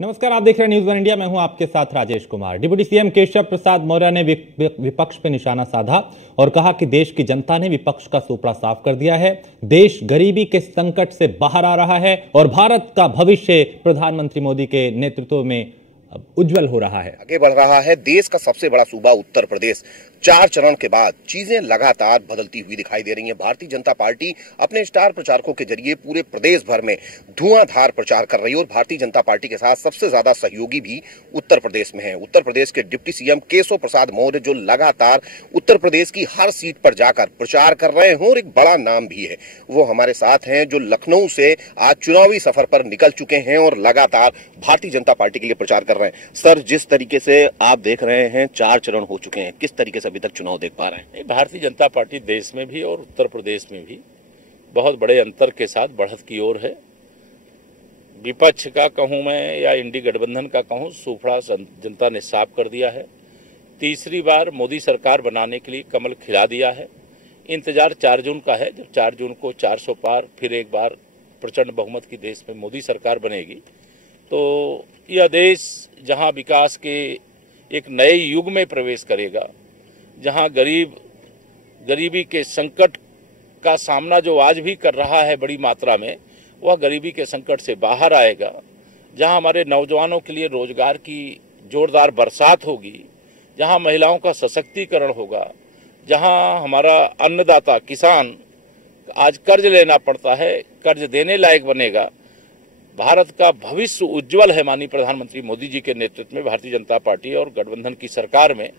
नमस्कार, आप देख रहे हैं न्यूज़ वन इंडिया। मैं हूं आपके साथ राजेश कुमार। डिप्टी सीएम केशव प्रसाद मौर्य ने विपक्ष पर निशाना साधा और कहा कि देश की जनता ने विपक्ष का सुपड़ा साफ कर दिया है। देश गरीबी के संकट से बाहर आ रहा है और भारत का भविष्य प्रधानमंत्री मोदी के नेतृत्व में उज्जवल हो रहा है, आगे बढ़ रहा है। देश का सबसे बड़ा सूबा उत्तर प्रदेश, 4 चरण के बाद चीजें लगातार बदलती हुई दिखाई दे रही हैं। भारतीय जनता पार्टी अपने स्टार प्रचारकों के जरिए पूरे प्रदेश भर में धुआंधार प्रचार कर रही है और भारतीय जनता पार्टी के साथ सबसे ज्यादा सहयोगी भी उत्तर प्रदेश में है। उत्तर प्रदेश के डिप्टी सीएम केशव प्रसाद मौर्य जो लगातार उत्तर प्रदेश की हर सीट पर जाकर प्रचार कर रहे हैं और एक बड़ा नाम भी है, वो हमारे साथ हैं, जो लखनऊ से आज चुनावी सफर पर निकल चुके हैं और लगातार भारतीय जनता पार्टी के लिए प्रचार कर रहे हैं। सर, जिस तरीके से आप देख रहे हैं 4 चरण हो चुके हैं, किस तरीके से अभी तक चुनाव देख पा रहे हैं? भारतीय जनता पार्टी देश में भी और उत्तर प्रदेश में भी बहुत बड़े अंतर के साथ बढ़त की ओर है। विपक्ष का कहूं मैं या इंडी गठबंधन का कहूं, सूफड़ा जनता ने साफ कर दिया है। तीसरी बार मोदी सरकार बनाने के लिए कमल खिला दिया है। इंतजार 4 जून का है, जब 4 जून को 400 पार फिर एक बार प्रचंड बहुमत की देश में मोदी सरकार बनेगी तो यह देश जहां विकास के एक नए युग में प्रवेश करेगा, जहां गरीबी के संकट का सामना जो आज भी कर रहा है बड़ी मात्रा में, वह गरीबी के संकट से बाहर आएगा, जहां हमारे नौजवानों के लिए रोजगार की जोरदार बरसात होगी, जहां महिलाओं का सशक्तिकरण होगा, जहां हमारा अन्नदाता किसान आज कर्ज लेना पड़ता है, कर्ज देने लायक बनेगा। भारत का भविष्य उज्जवल है माननीय प्रधानमंत्री मोदी जी के नेतृत्व में, भारतीय जनता पार्टी और गठबंधन की सरकार में।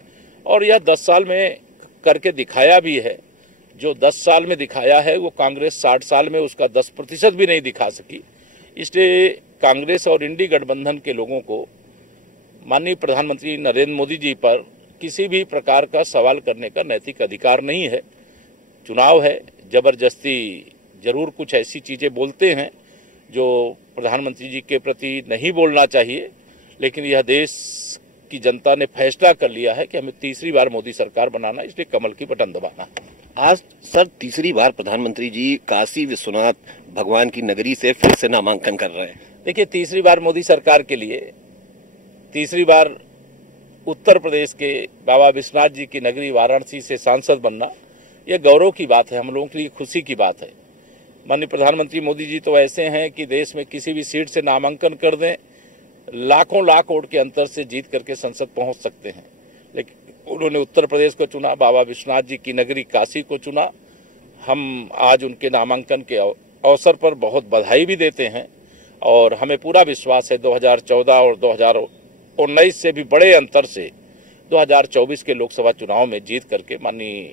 और यह 10 साल में करके दिखाया भी है। जो 10 साल में दिखाया है वो कांग्रेस 60 साल में उसका 10% भी नहीं दिखा सकी। इसलिए कांग्रेस और इंडी गठबंधन के लोगों को माननीय प्रधानमंत्री नरेंद्र मोदी जी पर किसी भी प्रकार का सवाल करने का नैतिक अधिकार नहीं है। चुनाव है, जबरदस्ती जरूर कुछ ऐसी चीजें बोलते हैं जो प्रधानमंत्री जी के प्रति नहीं बोलना चाहिए, लेकिन यह देश की जनता ने फैसला कर लिया है कि हमें तीसरी बार मोदी सरकार बनाना, इसलिए कमल की बटन दबाना। आज सर तीसरी बार प्रधानमंत्री जी काशी विश्वनाथ भगवान की नगरी से फिर से नामांकन कर रहे हैं। देखिए, तीसरी बार मोदी सरकार के लिए तीसरी बार उत्तर प्रदेश के बाबा विश्वनाथ जी की नगरी वाराणसी से सांसद बनना, यह गौरव की बात है, हम लोगों के लिए खुशी की बात है। माननीय प्रधानमंत्री मोदी जी तो ऐसे हैं कि देश में किसी भी सीट से नामांकन कर दें, लाखों लाख वोट के अंतर से जीत करके संसद पहुंच सकते हैं, लेकिन उन्होंने उत्तर प्रदेश को चुना, बाबा विश्वनाथ जी की नगरी काशी को चुना। हम आज उनके नामांकन के अवसर पर बहुत बधाई भी देते हैं और हमें पूरा विश्वास है 2014 और 2019 से भी बड़े अंतर से 2024 के लोकसभा चुनाव में जीत करके माननीय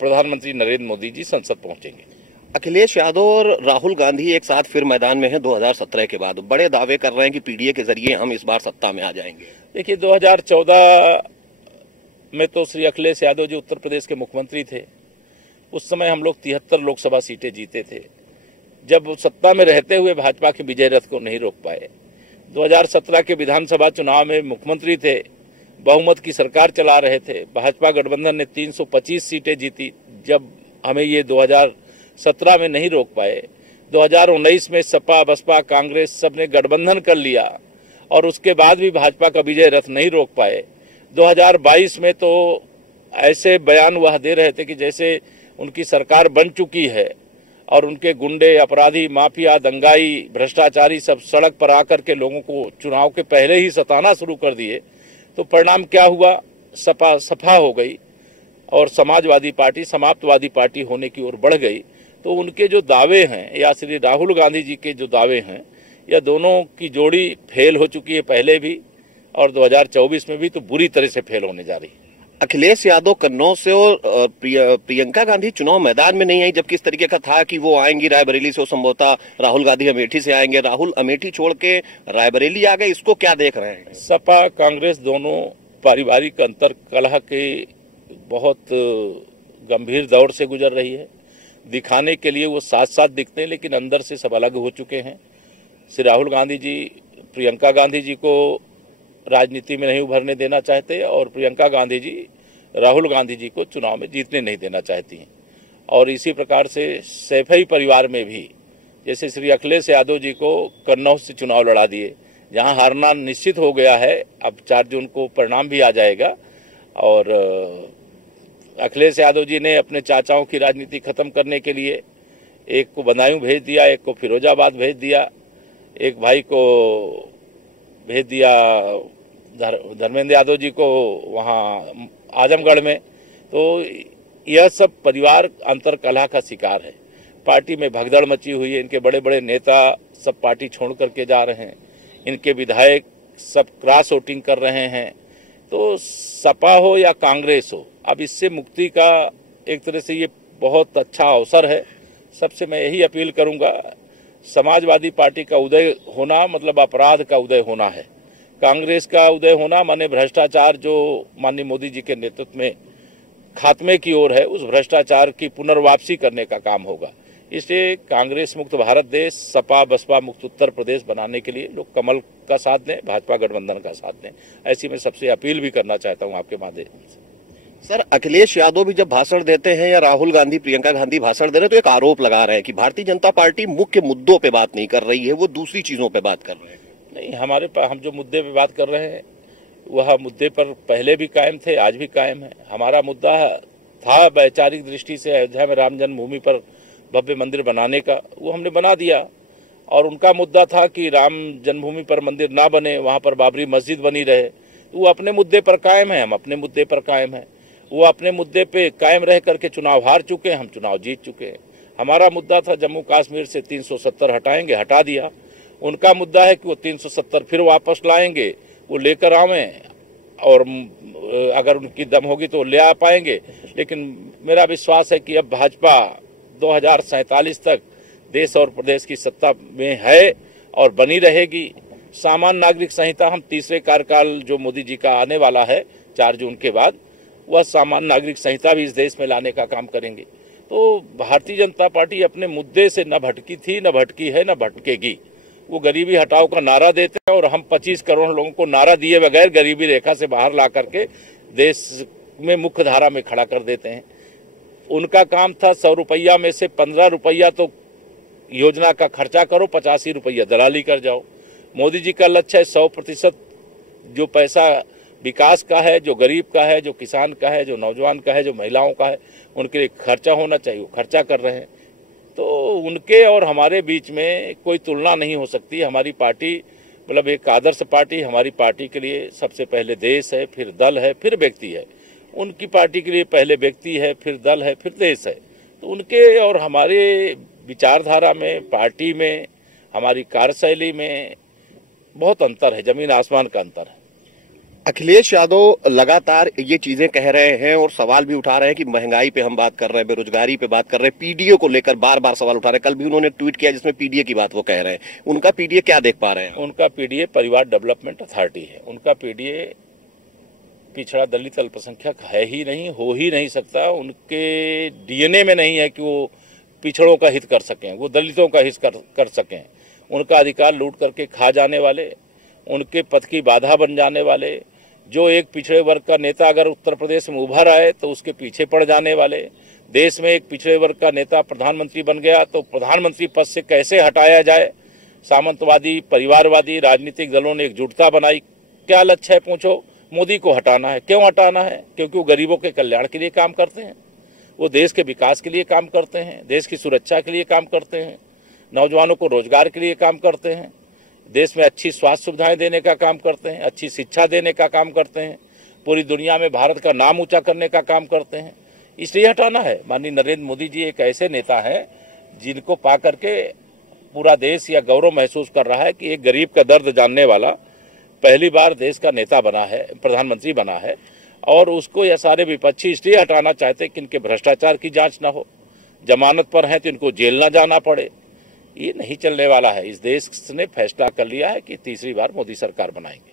प्रधानमंत्री नरेंद्र मोदी जी संसद पहुंचेंगे। अखिलेश यादव और राहुल गांधी एक साथ फिर मैदान में हैं 2017 के बाद। बड़े दावे कर रहे हैं कि पीडीए के जरिए हम इस बार सत्ता में आ जाएंगे। देखिए, 2014 में तो श्री अखिलेश यादव जी उत्तर प्रदेश के मुख्यमंत्री थे। उस समय हम लोग 73 लोकसभा सीटें जीते थे। जब सत्ता में रहते हुए भाजपा के विजय रथ को नहीं रोक पाए। 2017 के विधानसभा चुनाव में मुख्यमंत्री थे, बहुमत की सरकार चला रहे थे, भाजपा गठबंधन ने 325 सीटें जीती। जब हमें ये 2017 में नहीं रोक पाए, 2019 में सपा बसपा कांग्रेस सब ने गठबंधन कर लिया और उसके बाद भी भाजपा का विजय रथ नहीं रोक पाए। 2022 में तो ऐसे बयान वह दे रहे थे कि जैसे उनकी सरकार बन चुकी है और उनके गुंडे, अपराधी, माफिया, दंगाई, भ्रष्टाचारी सब सड़क पर आकर के लोगों को चुनाव के पहले ही सताना शुरू कर दिए। तो परिणाम क्या हुआ? सपा सफा हो गई और समाजवादी पार्टी समाप्तवादी पार्टी होने की ओर बढ़ गई। तो उनके जो दावे हैं या श्री राहुल गांधी जी के जो दावे हैं, यह दोनों की जोड़ी फेल हो चुकी है पहले भी और 2024 में भी तो बुरी तरह से फेल होने जा रही है। अखिलेश यादव कन्नौज से और प्रियंका गांधी चुनाव मैदान में नहीं आई, जबकि इस तरीके का था कि वो आएंगी रायबरेली से, संभवतः राहुल गांधी अमेठी से आएंगे। राहुल अमेठी छोड़ के रायबरेली आ गए, इसको क्या देख रहे हैं? सपा कांग्रेस दोनों पारिवारिक अंतर कलह के बहुत गंभीर दौर से गुजर रही है। दिखाने के लिए वो साथ साथ दिखते हैं, लेकिन अंदर से सब अलग हो चुके हैं। श्री राहुल गांधी जी प्रियंका गांधी जी को राजनीति में नहीं उभरने देना चाहते और प्रियंका गांधी जी राहुल गांधी जी को चुनाव में जीतने नहीं देना चाहती हैं। और इसी प्रकार से सैफई परिवार में भी जैसे श्री अखिलेश यादव जी को कन्नौज से चुनाव लड़ा दिए, जहां हारना निश्चित हो गया है। अब 4 जून को परिणाम भी आ जाएगा और अखिलेश यादव जी ने अपने चाचाओं की राजनीति खत्म करने के लिए एक को बदायूं भेज दिया, एक को फिरोजाबाद भेज दिया, एक भाई को भेज दिया धर्मेंद्र यादव जी को वहां आजमगढ़ में। तो यह सब परिवार अंतरकलह का शिकार है। पार्टी में भगदड़ मची हुई है। इनके बड़े बड़े नेता सब पार्टी छोड़ करके जा रहे हैं। इनके विधायक सब क्रॉस वोटिंग कर रहे हैं। तो सपा हो या कांग्रेस हो, अब इससे मुक्ति का एक तरह से ये बहुत अच्छा अवसर है। सबसे मैं यही अपील करूंगा, समाजवादी पार्टी का उदय होना मतलब अपराध का उदय होना है। कांग्रेस का उदय होना माने भ्रष्टाचार जो माननीय मोदी जी के नेतृत्व में खात्मे की ओर है, उस भ्रष्टाचार की पुनर्वापसी करने का काम होगा। इसलिए कांग्रेस मुक्त भारत देश, सपा बसपा मुक्त उत्तर प्रदेश बनाने के लिए लोग कमल का साथ दें, भाजपा गठबंधन का साथ दें। ऐसी मैं सबसे अपील भी करना चाहता हूं आपके माध्यम से। सर, अखिलेश यादव भी जब भाषण देते हैं या राहुल गांधी, प्रियंका गांधी भाषण दे रहे हैं तो एक आरोप लगा रहे हैं कि भारतीय जनता पार्टी मुख्य मुद्दों पे बात नहीं कर रही है, वो दूसरी चीजों पे बात कर रहे हैं। नहीं, हमारे पास हम जो मुद्दे पे बात कर रहे हैं वह मुद्दे पर पहले भी कायम थे, आज भी कायम है। हमारा मुद्दा था वैचारिक दृष्टि से अयोध्या में राम जन्मभूमि पर भव्य मंदिर बनाने का, वो हमने बना दिया। और उनका मुद्दा था कि राम जन्मभूमि पर मंदिर ना बने, वहां पर बाबरी मस्जिद बनी रहे। वो अपने मुद्दे पर कायम है, हम अपने मुद्दे पर कायम है। वो अपने मुद्दे पे कायम रह करके चुनाव हार चुके हैं, हम चुनाव जीत चुके हैं। हमारा मुद्दा था जम्मू कश्मीर से 370 हटाएंगे, हटा दिया। उनका मुद्दा है कि वो 370 फिर वापस लाएंगे, वो लेकर आवें और अगर उनकी दम होगी तो ले आ पाएंगे। लेकिन मेरा विश्वास है कि अब भाजपा 2047 तक देश और प्रदेश की सत्ता में है और बनी रहेगी। सामान्य नागरिक संहिता हम तीसरे कार्यकाल जो मोदी जी का आने वाला है 4 जून के बाद, वह सामान्य नागरिक संहिता भी इस देश में लाने का काम करेंगे। तो भारतीय जनता पार्टी अपने मुद्दे से न भटकी थी, न भटकी है, न भटकेगी। वो गरीबी हटाओ का नारा देते हैं और हम 25 करोड़ लोगों को नारा दिए बगैर गरीबी रेखा से बाहर ला करके देश में मुख्य धारा में खड़ा कर देते हैं। उनका काम था 100 रुपया में से 15 रुपया तो योजना का खर्चा करो, 85 रुपया दलाली कर जाओ। मोदी जी का लक्ष्य है 100% जो पैसा विकास का है, जो गरीब का है, जो किसान का है, जो नौजवान का है, जो महिलाओं का है, उनके लिए खर्चा होना चाहिए, वो खर्चा कर रहे हैं। तो उनके और हमारे बीच में कोई तुलना नहीं हो सकती। हमारी पार्टी मतलब एक आदर्श पार्टी, हमारी पार्टी के लिए सबसे पहले देश है, फिर दल है, फिर व्यक्ति है। उनकी पार्टी के लिए पहले व्यक्ति है, फिर दल है, फिर देश है। तो उनके और हमारे विचारधारा में, पार्टी में, हमारी कार्यशैली में बहुत अंतर है, जमीन आसमान का अंतर है। अखिलेश यादव लगातार ये चीजें कह रहे हैं और सवाल भी उठा रहे हैं कि महंगाई पे हम बात कर रहे हैं, बेरोजगारी पे बात कर रहे हैं, पीडीए को लेकर बार बार सवाल उठा रहे हैं। कल भी उन्होंने ट्वीट किया जिसमें पीडीए की बात वो कह रहे हैं। उनका पीडीए क्या देख पा रहे हैं? उनका पीडीए परिवार डेवलपमेंट अथॉरिटी है। उनका पीडीए पिछड़ा दलित अल्पसंख्यक है ही नहीं, हो ही नहीं सकता। उनके डीएनए में नहीं है कि वो पिछड़ों का हित कर सकें, वो दलितों का हित कर सकें। उनका अधिकार लूट करके खा जाने वाले, उनके पथ की बाधा बन जाने वाले, जो एक पिछड़े वर्ग का नेता अगर उत्तर प्रदेश में उभर आए तो उसके पीछे पड़ जाने वाले, देश में एक पिछड़े वर्ग का नेता प्रधानमंत्री बन गया तो प्रधानमंत्री पद से कैसे हटाया जाए। सामंतवादी, परिवारवादी राजनीतिक दलों ने एकजुटता बनाई। क्या लक्ष्य है पूछो? मोदी को हटाना है। क्यों हटाना है? क्योंकि वो गरीबों के कल्याण के लिए काम करते हैं, वो देश के विकास के लिए काम करते हैं, देश की सुरक्षा के लिए काम करते हैं, नौजवानों को रोजगार के लिए काम करते हैं, देश में अच्छी स्वास्थ्य सुविधाएं देने का काम करते हैं, अच्छी शिक्षा देने का काम करते हैं, पूरी दुनिया में भारत का नाम ऊंचा करने का काम करते हैं। इसलिए हटाना है। माननीय नरेंद्र मोदी जी एक ऐसे नेता हैं जिनको पा करके पूरा देश या गौरव महसूस कर रहा है कि एक गरीब का दर्द जानने वाला पहली बार देश का नेता बना है, प्रधानमंत्री बना है। और उसको यह सारे विपक्षी इसलिए हटाना चाहते कि इनके भ्रष्टाचार की जांच ना हो, जमानत पर हैं तो इनको जेल ना जाना पड़े। ये नहीं चलने वाला है। इस देश ने फैसला कर लिया है कि तीसरी बार मोदी सरकार बनाएंगे।